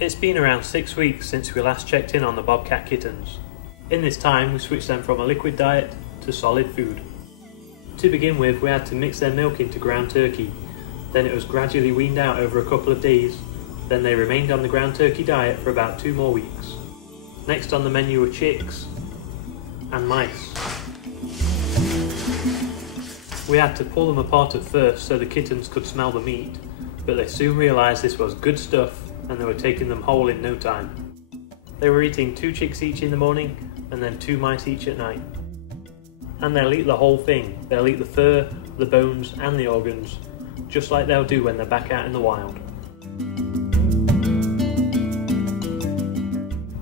It's been around 6 weeks since we last checked in on the bobcat kittens. In this time we switched them from a liquid diet to solid food. To begin with, we had to mix their milk into ground turkey, then it was gradually weaned out over a couple of days, then they remained on the ground turkey diet for about 2 more weeks. Next on the menu were chicks and mice. We had to pull them apart at first so the kittens could smell the meat, but they soon realised this was good stuff and they were taking them whole in no time. They were eating 2 chicks each in the morning and then 2 mice each at night. And they'll eat the whole thing. They'll eat the fur, the bones and the organs, just like they'll do when they're back out in the wild.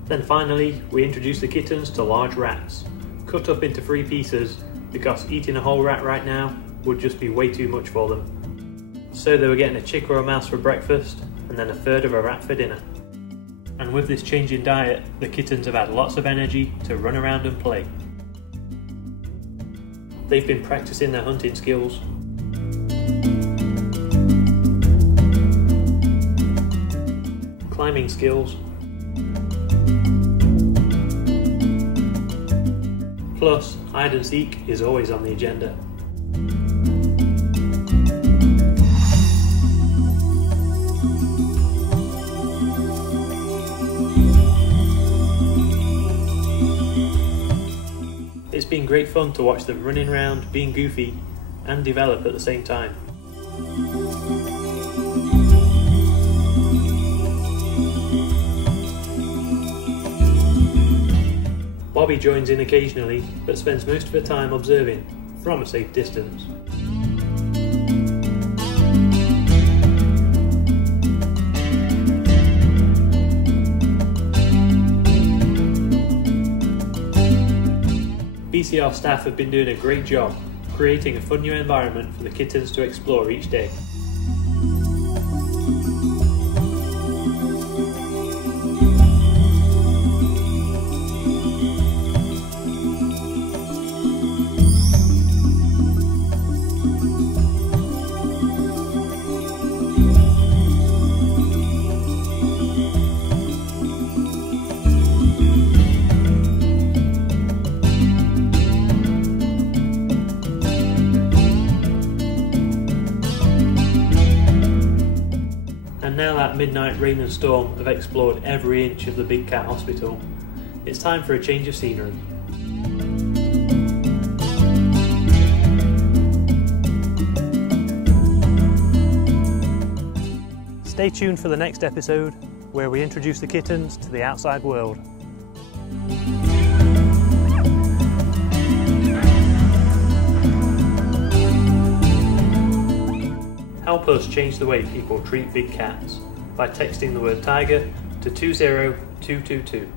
Then finally, we introduced the kittens to large rats, cut up into 3 pieces because eating a whole rat right now would just be way too much for them. So they were getting a chick or a mouse for breakfast and then a third of a rat for dinner. And with this change in diet, the kittens have had lots of energy to run around and play. They've been practicing their hunting skills, climbing skills, plus hide and seek is always on the agenda. It's been great fun to watch them running around, being goofy, and develop at the same time. Bobby joins in occasionally, but spends most of her time observing, from a safe distance. BCR staff have been doing a great job creating a fun new environment for the kittens to explore each day. And now that midnight rain and storm have explored every inch of the Big Cat Hospital, it's time for a change of scenery. Stay tuned for the next episode, where we introduce the kittens to the outside world. Help us change the way people treat big cats by texting the word tiger to 20222.